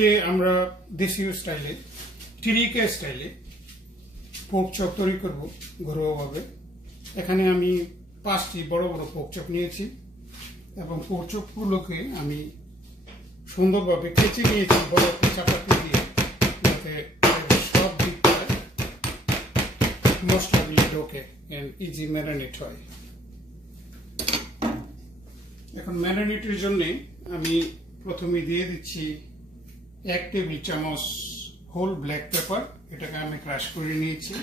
আজকে আমরা দেশীয় স্টাইলে টিরিকা স্টাইলে পোর্ক চপ তৈরি করব ঘরোয়াভাবে। এখানে আমি 5টি বড় বড় পোর্ক চপ নিয়েছি এবং পোর্ক চপগুলোকে আমি সুন্দরভাবে কেচে নিয়েছি বড় চাপাতি দিয়ে, যাতে সব দিকটা মশলাগুলি ঢোকে এন্ড ইজি ম্যারিনেট হয়। এখন ম্যারিনেটের জন্য আমি প্রথমে দিয়ে দিচ্ছি 1 টেবিল চামচ হোল ব্ল্যাক পেপার, এটাকে আমি ক্রাশ করে নিয়েছি।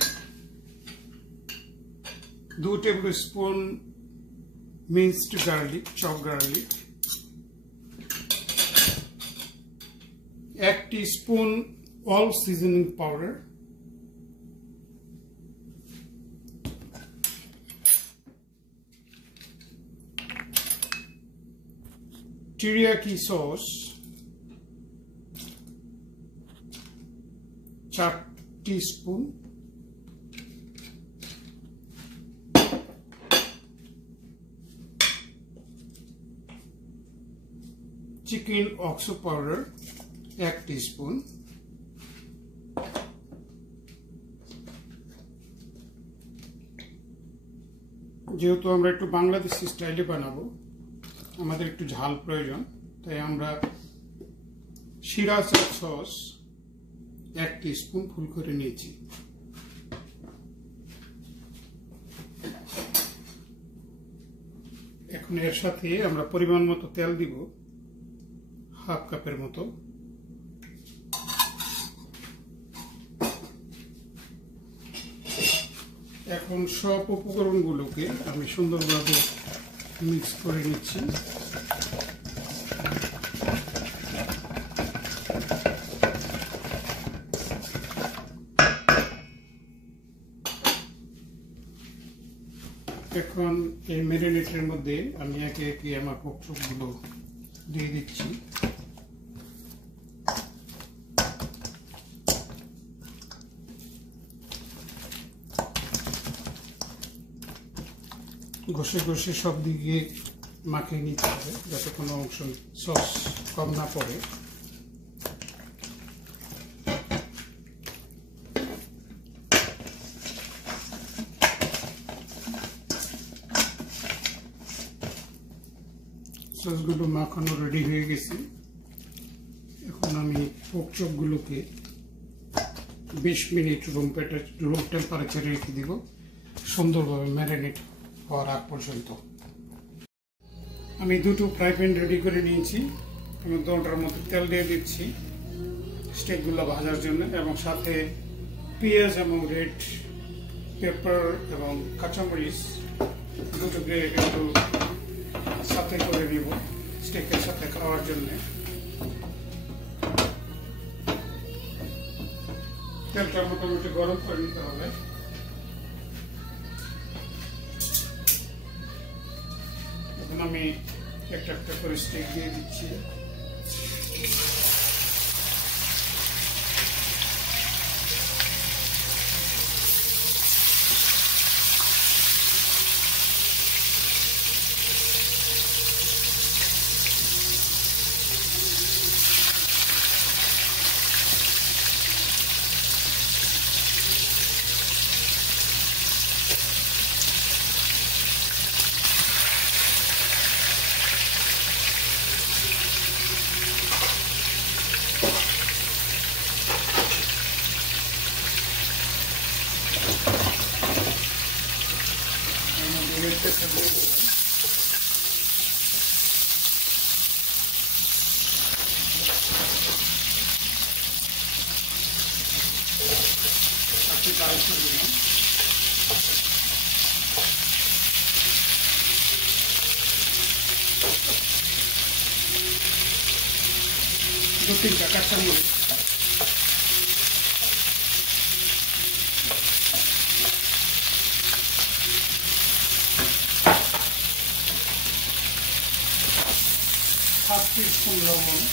2 table spoon minced garlic, chop garlic, 1 teaspoon all seasoning powder, Teriyaki sauce, 4 teaspoon, chicken oxo powder 1 teaspoon, যেহেতু আমরা একটু বাংলাদেশি স্টাইলে বানাবো, আমাদের একটু ঝাল প্রয়োজন, তাই আমরা সিরাচা সস 1 টিস্পুন ফুল করে নিয়েছি। এখন এর সাথে আমরা পরিমাণ মতো তেল দিব, হাফ কাপের মতো। এখন সব উপকরণগুলোকে আমি সুন্দরভাবে মিক্স করে নিচ্ছি। এখন এই ম্যারিনেটের মধ্যে আমি একে একে আমার পোর্ক চপগুলো দিয়ে দিচ্ছি। ঘষে ঘষে সব দিকে মাখিয়ে নিতে হবে, যাতে কোনো অংশ সস কম না পড়ে। সসগুলো মাখানো রেডি হয়ে গেছে। এখন আমি পোর্ক চপগুলোকে 20 মিনিট রুম টেম্পারেচারে রেখে দিব, সুন্দরভাবে ম্যারিনেট হওয়ার আগ পর্যন্ত। আমি 2টো ফ্রাই প্যান রেডি করে নিয়েছি, আমি 2টার মধ্যে তেল দিয়ে দিচ্ছি স্টেকগুলো ভাজার জন্য, এবং সাথে পেঁয়াজ এবং রেড পেপার এবং কাঁচামরিচ দুটোকে একটু সাথে করে নিব স্টেকের সাথে খাওয়ার জন্য। তেলটা মোটামুটি গরম করে নিতে হবে। এখন আমি একটা একটা করে স্টেক দিয়ে দিচ্ছি। दो तीन का काँचामरिच, हाफ टीस्पून लवंग,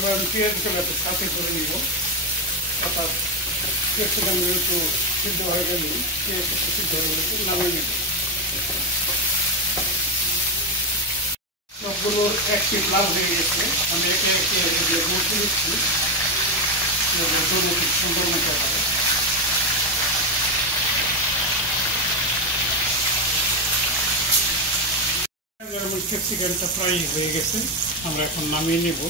এবার আমি পেঁয়াজগুলো একটু সাথে করে নিব, অর্থাৎ ক্যাপসিকাম একটু সিদ্ধ হয়ে গেলে পেঁয়াজ একটু সিদ্ধ হয়ে গেলে নামিয়ে নেব। সবগুলোর এক পিস লাল হয়ে গেছে, আমি একে একে গুলতে দিচ্ছি সুন্দর মতো হবে। ক্যাপসিকামটা ফ্রাই হয়ে গেছে, আমরা এখন নামিয়ে নেব।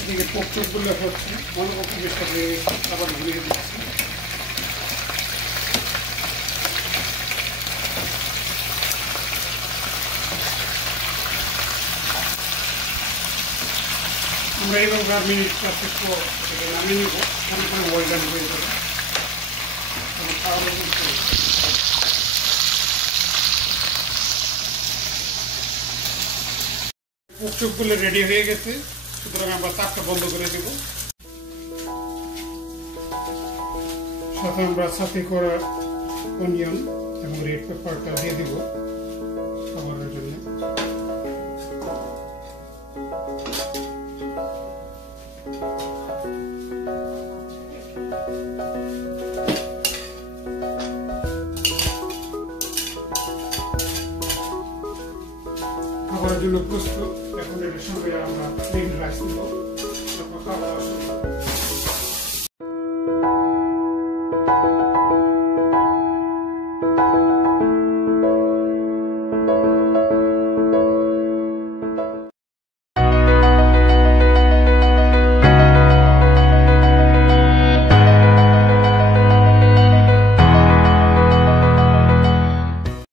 এদিকে পোকচপগুলো হচ্ছে, অনেক বেশি হয়ে গেছে, আবার ঘুরিয়ে দিচ্ছি। আমরা এইভাবে আর মিনিট 5 পর নামিয়ে নিব, অনেকখানে ওয়েল ডান হয়ে যাবে। পোকচপগুলো রেডি হয়ে গেছে, সুতরাং আমরা তাপটা বন্ধ করে দেব। সাথে আমরা সাথে করা অনিয়ন এবং রেড পেপারটা দিয়ে দেব খাবারের জন্য। খাবারের জন্য প্রস্তুত। এখন এটার সঙ্গে আমরা প্লেন রাইস দেব, তারপর খাবার